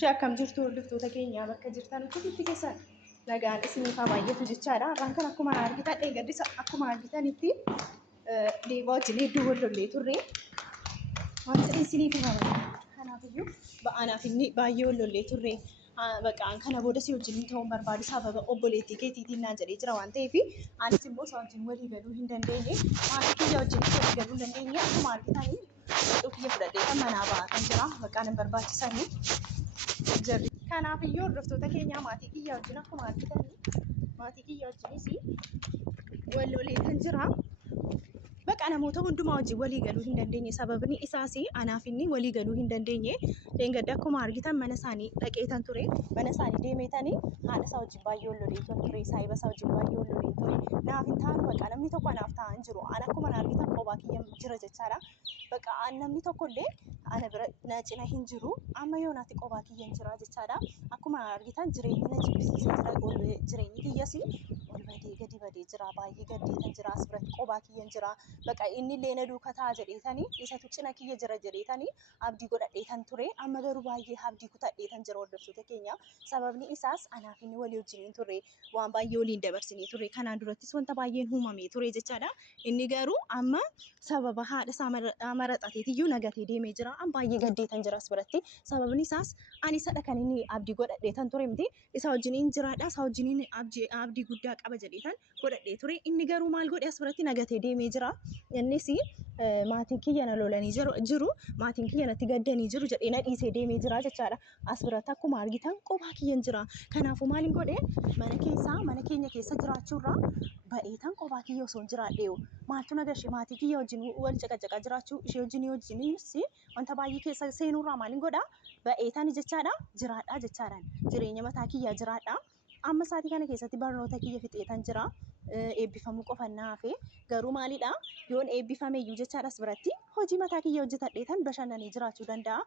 Shakkam jirtu hordoftoota keenya bakka jirtan uffatti keessan nagaan isiniif haa baay'atu jechaadha. Har'aan kan akkuma argitan eegaddisa akkuma argitanitti deebaa wajjin hedduu wallollee turre waan isiniif haa baay'atu. Kanaafiyyuu ba'aanaaf inni baay'ee wallollee turre baqaan kana booda si wajjin ta'uun barbaadu sababa obboleettii keetiitiin naan jedhee jira waan ta'eef anis immoo isa wajjin walii galuu hin dandeenye maatii kiyya wajjin walii galuu hin dandeenye akkuma argitanii iddoo kiyya fudhadhee kan manaa ba'aa kan jira baqaan hin barbaachisanii. Kanaafiyyuu hordoftoota keenya maatii kiyya wajjin akkuma argitanii maatii kiyya wajjinis wallollee kan jira. Baqa namoota hundumaa wajjin walii galuu hin dandeenye sababni isaas anaaf inni walii galuu hin dandeenye deengadda akkuma argitan mana isaanii dhaqeetan ture mana isaanii deemeetanii haadha isaa wajjin baay'ee wallollee ture saahiba isaa wajjin baay'ee wallollee ture naaf hin taanu baqa namni tokko anaaf ta'an jiru ana akkuma argitan qophaa kiyya jira jechaadha. Baqa namni tokkollee ana bira na cina hin jiru amma yoonaatti qophaa kiyya jira jechaadha. Akkuma argitan jireenyi na jibbisiisaa jira jireenyi kiyyas ol badee gadi badee jira baay'ee gaddeetan jira as biratti qophaa kiyya jira. Baqa inni illee na duukaa ta'a jedheetanii isatu cina kiyya jira jedheetanii abdii godhadheetan ture amma garuu baay'ee abdii kutadheetan jira hordoftoota keenya sababni isaas anaaf inni walii wajjin turre waan baay'ee waliin dabarsinee turre kanaan durattis wanta baay'een uumamee ture jechaadha. Inni garuu amma sababa haadha isaa maraxateetiyyuu nagatee deemee jira amma baay'ee gaddeetan jira as biratti sababni isaas ani sadha kan inni abdii godhadheetan ture miti isa wajjiniin jiraadha isa wajjiniin abdii guddaa qaba jedheetan godhadhee ture inni garuu maal godhe as biratti nagatee deemee jira. Innis maatiin kiyya na lolanii jiru maatiin kiyya natti gaddanii jiru jedhee na dhiisee deemee jira jechaadha. As biratti akkuma argitan qophaa kiyyan jira. Kanaafuu maaliin godhe mana keenya keessa jiraachuurraa ba'eetan qophaa kiyya osoo hin jiraadhee maaltu nagarshee maatii kiyya wajjin wal caqacaqaa jiraachuu ishee wajjinis wanta baay'ee keessa seenuurraa maaliin godha ba'eetan jechaadha jiraadha jechaadhaan jireenya mataa kiyyaa jiraadha. Amma saatii kana keessatti barnoota kiyya fixeetan jira. Eebbifamuu qofannaa hafe garuu maalidha yoon eebbifame iyyuu jechaadha as biratti hojii mataa kiyya hojjetadheetan bashannanee jiraachuu danda'a.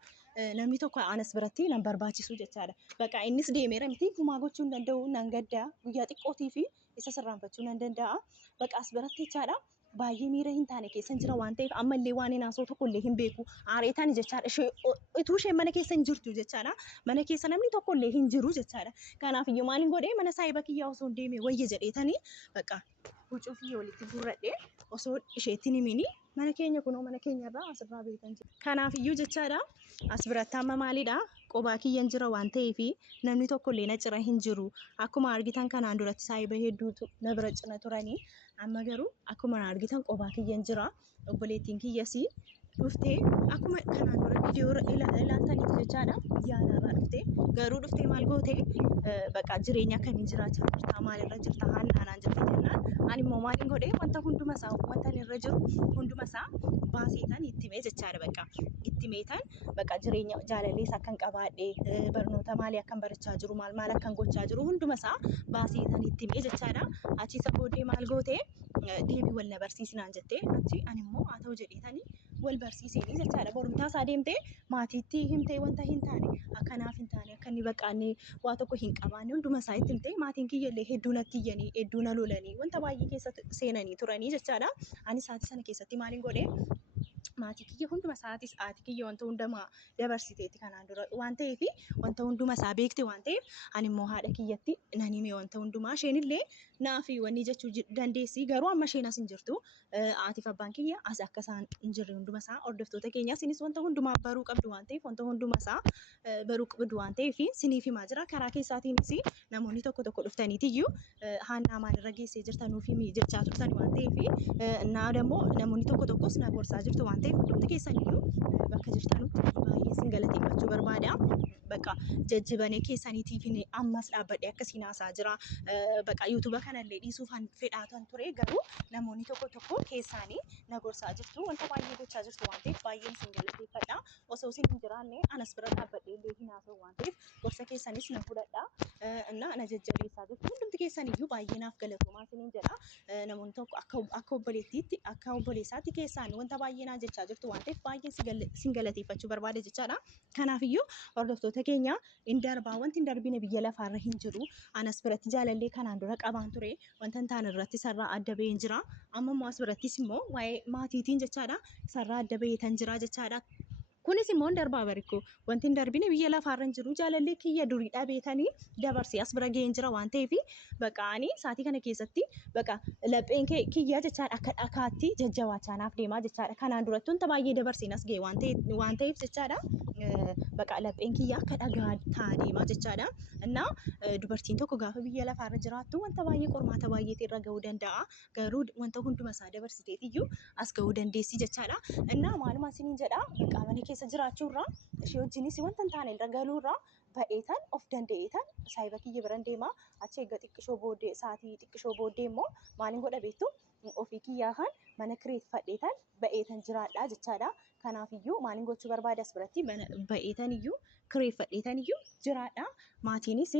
Namni tokko anas biratti nan barbaachisu jechaadha. Baqa innis deemeera miti humaa gochuu hin danda'u nan gaddaa guyyaa xiqqootii fi isa sirraanfachuu nan danda'a. Baqa as biratti jechaadha. Baay'ee miira hin taane keessan jira waan ta'eef ammallee waan naasoo tokkollee hin beeku aareetaan jechaadha ituu isheen mana keessa hin jirtu jechaadha mana keessa namni tokkollee hin jiru jechaadha. Kanaaf iyyuu maaliin godhee mana saahiba kiyyaa osoo hin deemee wayya jedheetanii baqa huccuu kiyya walitti guurradhee osoo isheetti himini mana keenya kunoo mana keenyarraa asirraa beekan jira. Kanaaf iyyuu jechaadha as biratti amma maalidha qophaa kiyyan jira waan ta'eef namni tokkollee na cina hin jiru akkuma argitan kanaan duratti saahiba hedduutu na bira cina turanii amma garuu akkuma argitan qophaa kiyyan jira obboleettiin kiyyas dhuftee akkuma kanaan dura viidiyoo ilaaltaniiti jechaadha yaalaarraa dhuftee garuu dhuftee maal goote baqa jireenya akkamiin jiraachaa jirta maalirra jirta haannaan jirta jennaan ani immoo maaliin godhee wanta hunduma isaa wanta irra jiru hunduma isaa baaseetan itti jechaadha baqa itti meetan baqa jireenya jaalallees akkan qabaadhee barnoota maalii akkan barachaa jiru maal akkan gochaa jiru hunduma isaa baaseetan itti jechaadha. Achi isa booddee maal goote deebii wal na barsiisinaan jettee achi ani immoo haa ta'u jedheetanii wal barsiisanii jechaadha. Borumtaa isaa deemtee maatiitti himtee wanta hin taane akkanaaf hin taane akka inni baqaanne waa tokko hin qabaanne hunduma isaa itti himtee maatiin kiyyallee hedduu natti iyyanii hedduu na lolanii wanta baay'ee keessa seenanii turanii jechaadha. Ani saatii sana keessatti maaliin godhee maatii kiyya hunduma isaatis haati kiyya wanta hundumaa dabarsiteetti kanaan dura waan ta'eef wanta hunduma isaa beekte waan ta'eef ani immoo haadha kiyyatti nan hime wanta hundumaa isheenillee naaf wanni jechuu dandeessi garuu amma isheen as hin jirtu haatiif abbaan kiyya as akka isaan hin jirre hunduma isaa hordoftoota keenyas isinis wanta hundumaa baruu qabdu waan ta'eef wanta hunduma isaa baruu qabdu waan ta'eef siniif himaa jira karaa keessaatiinis namoonni tokko dhuftaniitiyyuu haannaa maalirra geessee jirtanuuf himi jechaa turtan waan ta'eef naa dammoo namoonni tokkos na gorsaa jirtu waan ta'eef hundumti keessaniyyuu bakka jirtanutti baay'ee sin galateeffachuu barbaada. Baqa jajjabanii keessaniitiif ammas dhaabbadhee akkasiin haasaa jira. Baqa yuutuuba kanallee dhiisuuf fedhaatan ture garuu namoonni tokko keessaanii na gorsaa jirtu wanta baay'ee gochaa jirtu waan ta'eef baay'een sin galateeffadha. Osoo isin hin jiraanne anas bira dhaabbadhee illee hin haasa'u waan ta'eef gorsa keessanis na fudhadha. Na jajjabeessaa jirtu hundumti keessaniyyuu baay'ee naaf galatoomaa isiniin jedha. Namoonni tokko akka obboleettiitti akka obboleessaatti keessaan wanta baay'ee naa jechaa jirtu waan ta'eef baay'een sin galateeffachuu barbaada jechaadha. Kanaafuu hordoftoota keenya in darbaa wanti hin darbine biyya lafaarra hin jiru. Anas biratti jaalallee kanaan dura qabaan ture wanta hin taane irratti sarraa adda ba'een jira. Amma immoo as birattis immoo waa'ee maatiitiin jechaadha sarraa adda ba'eetan jira jechaadha. kunis immoo darbaa barikko wanti hin darbine biyya lafaarran jiru jaalallee kiyya duriidhaa beekanii dabarsee as bira ga'een jira waan ta'eef bakka ani saatii kana keessatti bakka lapheen kiyya jechaan akka dhakaatti jajjabaachanaaf deemaa jechaadha. Kanaan duratti wanta baay'ee dabarseen as ga'e waan ta'eef jechaadha. Bakka lapheen kiyya akka dhagaa ta'aa deemaa jechaadha. Innaa dubartiin tokko gaafa biyya lafaarra jiraattu wanta baay'ee qormaata baay'eetii irra ga'uu danda'a. Garuu wanta hunduma isaa dabarsiteetiyyuu as ga'uu dandeessi jechaadha. Innaa maaluma isiniin jedha bakka mana keessa jiraachuurraa ishee wajjinis wanta hin taane irra galuurraa ba'eetan of danda'eetan saayiba kiyya biran deema achi eegga xiqqishoo booddee saatii xiqqishoo booddee immoo maaliin godha beektu ofii kiyyaa kan mana kireeffadheetan ba'eetan jiraadha jechaadha. Kanaafiyyuu maaliin gochuu barbaada as biratti ba'eetan iyyuu kireeffadheetan iyyuu jiraadha. Maatiinis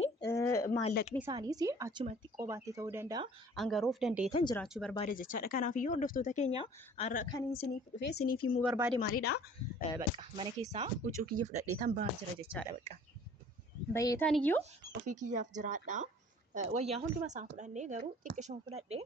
maallaqni isaaniis achumatti qobaatti ta'uu danda'a. Angaroo of danda'eetan jiraachuu barbaada jechaadha. Kanaafiyyuu hordoftoota keenya har'a kan isiniif dhufee isiniif himuu barbaade maalidha? Bakka mana keessaa huccuu kiyya fudhadheetan ba'aa jira jechaadha bakka. Ba'eetan iyyuu ofii kiyyaaf jiraadha. Wayyaa hunduma isaa fudhannee garuu xiqqishoon fudhadhee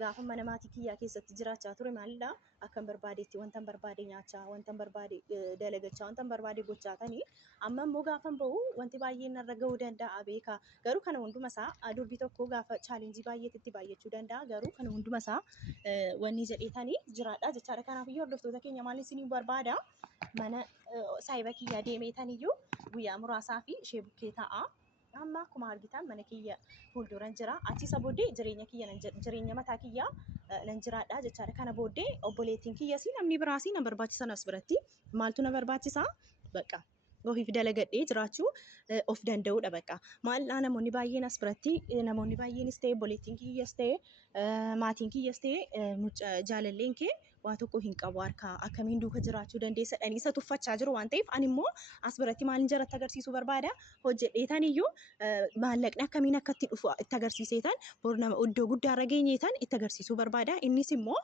gaafa mana maatii kiyyaa keessatti jiraachaa ture maalidha? Akkan barbaadetti wantan barbaade nyaachaa, wantan barbaade dalagachaa, wantan barbaade gochaatanii amma immoo gaafan bahu wanti baay'een narra ga'uu danda'a beeka. Garuu kana hunduma isaa durbi tokko gaafa chaalenjii baay'eetti baay'achuu danda'a. Garuu kana hunduma isaa wanni jedheetanii jiraadha jechaadha. Kanaafiyyuu hordoftoota keenya maal isinii barbaada? Mana saayiba kiyyaa deemeetaniyyuu guyyaa muraasaa fi ishee bukkee ta'a. Amma akkuma argitan mana kiyya fuulduran jira. Achi isa booddee jireenya mataa kiyyaa nan jiraadha jechaadha. Kana booddee obboleettiin kiyyas namni biraas na barbaachisan as biratti maaltu na barbaachisa? Bakka ofiif dalagadhee jiraachuu of danda'uudha bakka. Maallaa namoonni baay'een as biratti namoonni baay'eenis ta'e obboleettiin kiyyas ta'e maatiin kiyyas ta'e jaalalleen kee waa tokko hin qabu harkaa akkamiin duuka jiraachuu dandeessa dhaniisa tuffachaa jiru waan ta'eef ani immoo as biratti maalin jaratti agarsiisuu barbaada hojjedheetan iyyuu maallaqni akkamiin akka itti dhufu itti agarsiiseetan bor nama iddoo guddaarra geenyeetan itti agarsiisuu barbaada. Innis immoo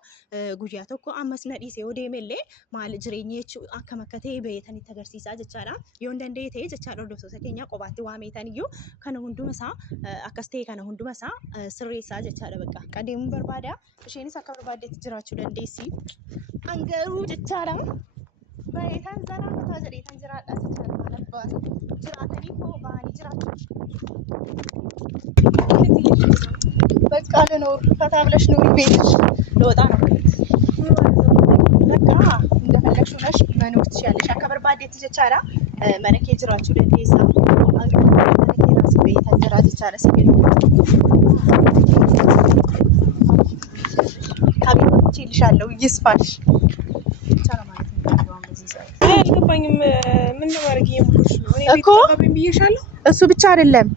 guyyaa tokko ammas na dhiisee yoo deeme illee maal jireenyi jechuu akkam akka ta'e beetan itti agarsiisaa jechaadha. Yoo hin danda'e ta'e jechaadha hordoftoota keenya qobaatti waameetan iyyuu kana hunduma isaa akkas ta'e kana hunduma isaa sirreessaa jechaadha bakka. Qadeemuu barbaada. Isheenis akka barbaaddetti jiraachuu dandeessi. Angaruu jechaadha. Baay'eetan zanaa mataa jedheetan jiraadha jechaadha. Maal abbaasa jiraatanii koo ba'anii jiraatu. በቃ ለኖር ፈታ ብለሽ ኑሪ ቤትሽ ለወጣ ነው በቃ እንደፈለግሽ ሆነሽ መኖር ትችያለሽ። አከበር ባዴት ጀቻራ መነኬ ጅራችሁ ደንዴሳ መነኬ ራሲ ቤት ጅራት ይቻለ ሲገኝ ካቢኔት ይልሻለሁ ይስፋሽ ይቻላ ማለት ነው። በዚህ ሰዓት አይገባኝም ምን ነው ማድረግ የምልሽ ነው እኔ ቤት ካቢኔት ብዬሻለሁ። እሱ ብቻ አይደለም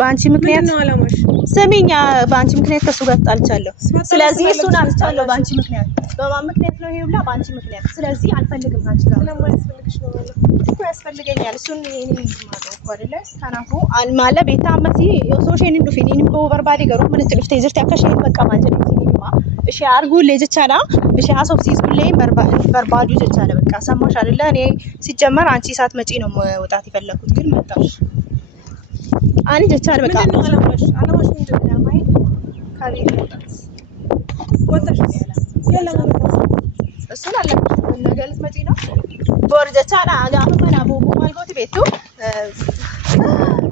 በአንቺ ምክንያት ነው አላማሽ ስሚኛ በአንቺ ምክንያት ከሱ ጋር ተጣልቻለሁ። ስለዚህ እሱን አልቻለሁ በአንቺ ምክንያት በማን ምክንያት ነው ይሄ ሁላ በአንቺ ምክንያት። ስለዚህ አልፈልግም አንቺ ጋር ምንም ያስፈልግሽ ነው ማለት እኮ ያስፈልገኛል። እሱን እኔ ማለት እኮ አይደለ ታናፉ ማለ ቤታ አመሲ ሶሼን እንዱፊኒን በወርባዴ ገሩ ምን ትልፍተ ይዘርት ያከሽን በቃ ማለት ነው ሲኒማ እሺ አርጉ ለጀቻላ እሺ አሶብሲስ ሁሌም በርባዱ ጀቻላ በቃ ሰማሽ አይደለ እኔ ሲጀመር አንቺ ሰዓት መጪ ነው ወጣት ይፈለኩት ግን መጣሽ አኒ ጀቻለ በቃ አላማሽ ምንድነው? ማይ ካቤት ወጣሽ ያለ ማለት እሱን አለ ነገር ልትመጪ ነው ቦር ጀቻለ አጋም ማና ቦቦ ማልጎት ቤቱ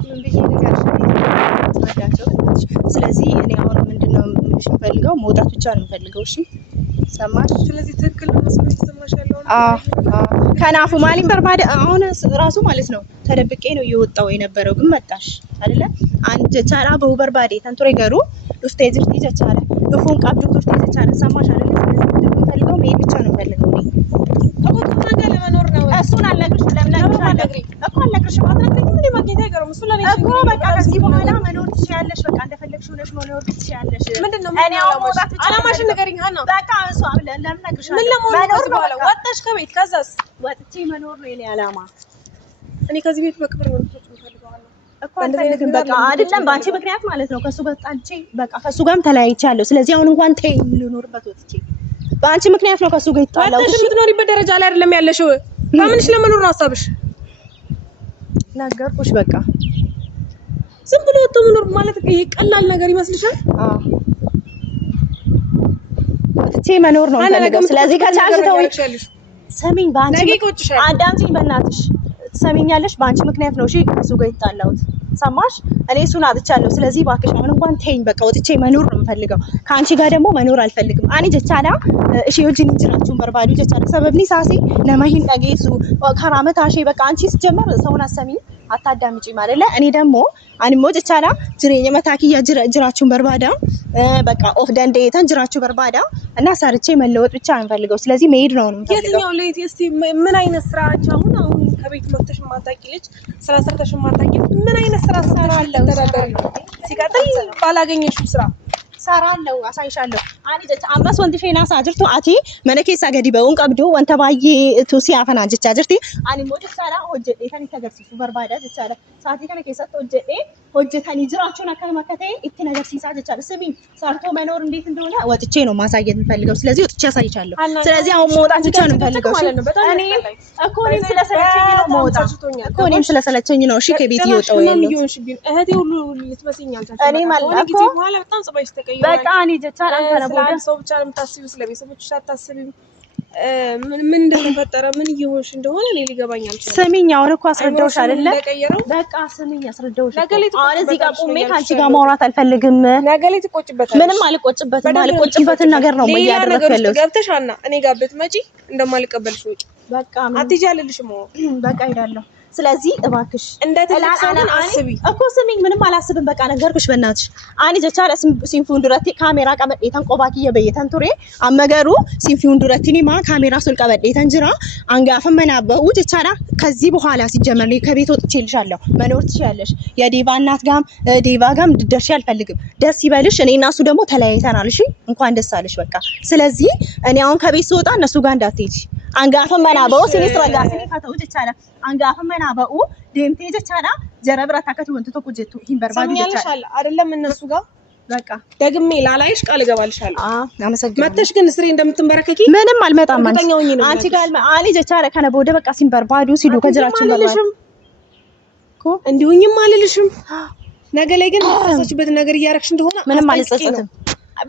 ምን ብዬ ነገርሽ ታዳቸው። ስለዚህ እኔ አሁን ምንድነው ምንሽ ፈልገው መውጣት ብቻ ነው ፈልገው። እሺ ሰማሽ? ስለዚህ ትክክል ነው መስሎኝ ተሰማሽ ያለው ከናፉ ማሊን በርባደ አሁን ራሱ ማለት ነው ተደብቄ ነው እየወጣው የነበረው ግን መጣሽ አይደለ? አንድ ቻራ በበርባዴ ተንቶሬ ገሩ ዱፍቴ ዝርቲ ቻራ ዱፉን ቃብ ዱፍቴ ቻራ ሰማሽ አይደለ? ስለዚህ ፈልገው መሄድ ብቻ ነው ፈልገው እኔ አቆጥና ጋር ለመኖር ነው። እሱን አልነግርሽ ለምን አልነግርሽ እኮ አልነግርሽ ማትነግሪኝ ምን ማግኘት አይገርም። እሱ ለኔ እኮ በቃ ከዚህ በኋላ መኖር ትችያለሽ። በቃ እንደፈለግሽ ሆነሽ መኖር ትችያለሽ። ምንድነው አላማሽን ንገሪኝ ሀና። በቃ እሱ ለምን ነግርሻለሁ። ምን ለመኖር በኋላ ወጣሽ ከቤት ከዛስ ወጥቼ መኖር ነው የኔ አላማ። እኔ ከዚህ ቤት በክብር ነው ተፈልገዋለሁ እኮ አልፈልግም። በቃ አይደለም በአንቺ ምክንያት ማለት ነው ከሱ ጋር ጣልቼ በቃ ከሱ ጋርም ተለያይቻለሁ። ስለዚህ አሁን እንኳን ተይ ልኖርበት ወጥቼ በአንቺ ምክንያት ነው ከሱ ጋር ይጣላው። እሺ የምትኖሪበት ደረጃ ላይ አይደለም ያለሽው። ከምንሽ ለመኖር ነው ሐሳብሽ? ነገርኩሽ በቃ ዝም ብሎ ወጥቶ መኖር ማለት ቀላል ነገር ይመስልሻል? አዎ ወጥቼ መኖር ነው የምፈልገው። ስለዚህ ከቻልሽ ተው ሰሚኝ ባንቺ አዳምጪኝ በእናትሽ ሰሚኛለሽ ባንቺ ምክንያት ነው እሺ እሱ ጋር ይጣላውት ሰማሽ እኔ እሱን አጥቻለሁ ስለዚህ ባክሽ አሁን እንኳን ተይኝ በቃ ወጥቼ መኖር ነው የምፈልገው ካንቺ ጋር ደግሞ መኖር አልፈልግም አኒ ጀቻላ እሺ ወጂን እንጅራችሁን በርባዱ ጀቻላ ሰበብኒ ሳሲ ለማሂን ጠጌሱ ከራመት አሺ በቃ አንቺ ሲጀመር ሰውን አሰሚኝ አታዳምጪ ማለት እኔ ደግሞ አንሞ ጀቻላ ጅሬኛ መታኪያ ጅራችሁን በርባዳ በቃ ኦፍ ደንዴ ተንጅራችሁ በርባዳ እና ሰርቼ መለወጥ ብቻ አንፈልገው ስለዚህ መሄድ ነው የምፈልገው የትኛው ለይቲ እስቲ ምን አይነት ስራ አንቺ አሁን ከቤት መጥተሽ ማታቂ ልጅ ስራ ሰርተሽ ማታቂ ምን አይነት ስራ ሰራለሁ ሲቀጥል ባላገኘሽው ስራ ሰራለሁ አሳይሻለሁ አኒ ጀቻ አማስ ወንድ ፌናሳ አጅርቱ አቲ መነኬሳ ገዲ በውን ቀብዱ ወንተ ባዬ ቱሲ አፈና ጀቻ አጅርቲ አኒ ሞድ ሰራ ሆጀዴ ከኒ ተገርሲሱ በርባዳ ጀቻ ሳቲ ከነ ከሰጥ ሆጀታኒ ጅራችሁን አከማከተ እቲ ነገር ሲሳ ጀቻ ስሚኝ ሰርቶ መኖር እንዴት እንደሆነ ወጥቼ ነው ማሳየት እንፈልገው ስለዚህ ወጥቼ አሳይቻለሁ ስለዚህ አሁን መውጣት ብቻ ነው እንፈልገው እኔ እኮ እኔም ስለሰለቸኝ ነው መውጣት እኮ እኔም ስለሰለቸኝ ነው እሺ ከቤት ይወጣው ያለው እህቴ ሁሉ ልትመስኛል እኔ ማለት እኮ በኋላ በጣም ጽባይሽ ተቀየረ በቃ እኔ ጀቻ አንተ ነው ቦዳ ሰው ብቻ ነው የምታስቢው ስለቤተሰቦችሽ አታስቢም ምን እንደተፈጠረ ምን ይሆንሽ እንደሆነ እኔ ሊገባኝ አልቻለም ስሚኝ አሁን እኮ አስረዳውሽ አይደለ በቃ ስሚኝ አስረዳውሽ አሁን እዚህ ጋር ቆሜ ካንቺ ጋር ማውራት አልፈልግም ነገሌ ትቆጭበታለሽ ምንም አልቆጭበትን ነገር ነው ያደረኩት ያለው ገብተሻና እኔ ጋር ብትመጪ እንደማልቀበልሽ ወጪ በቃ አትጃለልሽም በቃ ሄዳለሁ ስለዚህ እባክሽ እንደተላላና አስቢ እኮ ስሚኝ ምንም አላስብም በቃ ነገርኩሽ በእናትሽ አኒ ጀቻለ ሲንፉን ዱረቲ ካሜራ ቀበዴታን ቆባኪየ በየተን ቱሬ አመገሩ ሲንፉን ዱረቲኒ ማ ካሜራ ሱል ቀበዴታን ጅራ አንጋፈ መናበው ጀቻላ ከዚህ በኋላ ሲጀመር ከቤት ወጥቼልሻለሁ መኖር ትችያለሽ የዴቫ እናት ጋም ዴቫ ጋም ድደርሽ አልፈልግም ደስ ይበልሽ እኔና እሱ ደግሞ ተለያይተናል እሺ እንኳን ደስ አለሽ በቃ ስለዚህ እኔ አሁን ከቤት ስወጣ እነሱ ጋር እንዳትሄጂ አንጋፈ መናበው ሲኒስ ረጋሲኒ ፈተው ጀቻላ አንጋፈ መናበው ደምቴ ጀቻላ ጀረብራ ታከቱ ወንተ ተቆጀቱ ይሄን በርባዱ ጀቻላ አይደለም እነሱ ጋር በቃ ደግሜ ላላይሽ ቃል እገባልሻለሁ አመሰግናለሁ መተሽ ግን ስሪ እንደምትንበረከኪ ምንም አልመጣም አንቺ ጋር አሊ ጀቻላ ከነ ቦደ በቃ ሲን በርባዱ ሲሉ ከጅራችን በርባዱ ኮ እንዲሁኝም አልልሽም ነገ ላይ ግን ተሳስችበት ነገር እያረክሽ እንደሆነ ምንም አልጸጸትም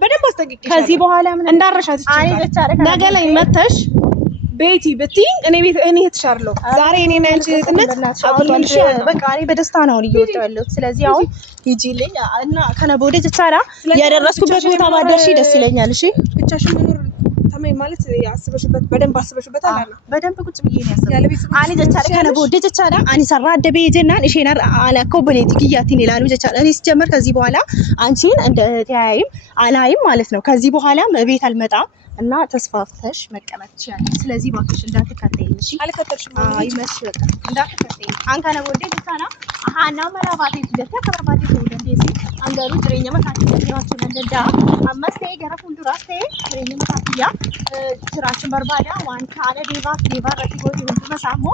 በደንብ አስተግቅሽ ከዚህ በኋላ ምን እንዳረሻት አሊ ጀቻላ ነገ ላይ መተሽ ቤቲ ብትይ እኔ እትሻለሁ ዛሬ እኔ እና አንቺ እህትነት አብሮልሽ በቃ እኔ በደስታ ነው እየወጣሁ ያለሁት ስለዚህ አሁን ሂጂልኝ እና ከነቦደ ጀቻላ ያደረስኩበት ቦታ ባደርሺ ደስ ይለኛል እሺ ብቻሽን መኖር ተመይ ማለት ያስበሽበት በደንብ አስበሽበት አላና በደንብ ቁጭ ብዬ ነው ያሰብኩት አኒ ጀቻላ ከነቦደ ጀቻላ አኒ ሰራ አደበ ይጀናን እሺናር አላኮ በሌቲ ግያቲን ይላሉ ጀቻላ እኔ ሲጀመር ከዚህ በኋላ አንቺን እንደ ተያይም አላይም ማለት ነው ከዚህ በኋላ ቤት አልመጣም እና ተስፋፍተሽ መቀመጥ ይችላል ስለዚህ ባክሽ እንዳትከተይኝ እሺ አልከተልሽም አይመሽ በቃ እንዳትከተይኝ አንካነ ወደ ዲታና አሃና መራባቴ ደተ ከበርባቴ ወደንዴሲ አንገሩ ድሬኛ መካከል ሲራችሁ እንደዳ አመስቴ ገረፉን ዱራስቴ ድሬኛ መካከያ ሲራችሁ በርባዳ ዋን ካለ ዴቫ ረቲ ጎዲ ወንድ መሳሞ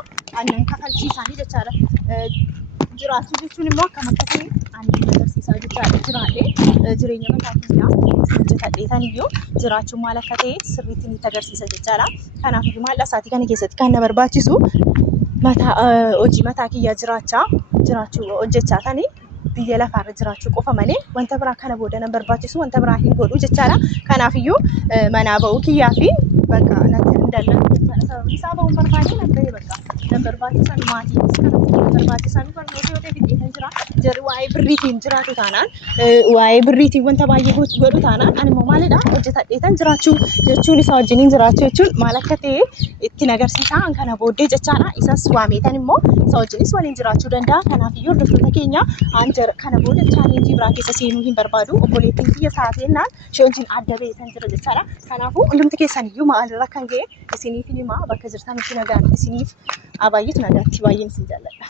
አነን ከፈልቺ ሳኒ ደቻለ ጅራችሁ ጅቹን ሞ ከመከተ አንድ ነገር ሲሳጅ ጅራሌ ጅሬኛ መካከያ ጀታዴታን ይዩ ጅራችሁ ማለከቴ ስሪቲን ተገርሲሰ ጀቻላ ከናፍ ማላ ሳቲ ከነ ከሰት ከነ በርባቺሱ ማታ ኦጂ መታኪያ ጅራችሁ ኦጀቻታኒ biyya lafaarra jiraachuu qofa malee wanta biraa kana booda nan barbaachisu wanta biraa hin godhu jechaadha kanaafiyyuu manaa ba'uu kiyyaa fi bakka natti indallan jechaadha sababni isaa ba'uun barbaade nan ta'e bakka nan barbaachisan maatiinis kana barbaachisan barnoota yoo ta'e fiddeetan jira jarri waa'ee birriitiin jiraatu taanaan waa'ee birriitiin wanta baay'ee godhu taanaan ani immoo maalidha hojjetadheetan jiraachuu jechuun isa wajjiniin jiraachuu jechuun maal akka ta'e ittiin agarsiisaa kana booddee jechaadha isas waameetan immoo isa wajjinis waliin jiraachuu danda'a kanaafiyyuu hordoftoota keenya kana booda chaalenjii biraa keessa seenuu hin barbaadu obboleettiin kiyya saateennaan sheenjiin adda beekan jira jechaadha kanaafuu hundumti keessan iyyuu maalirra kan ga'e isiniif hima bakka jirtan itti nagaan isiniif abaayyitu nagaatti baay'een isin jaalladha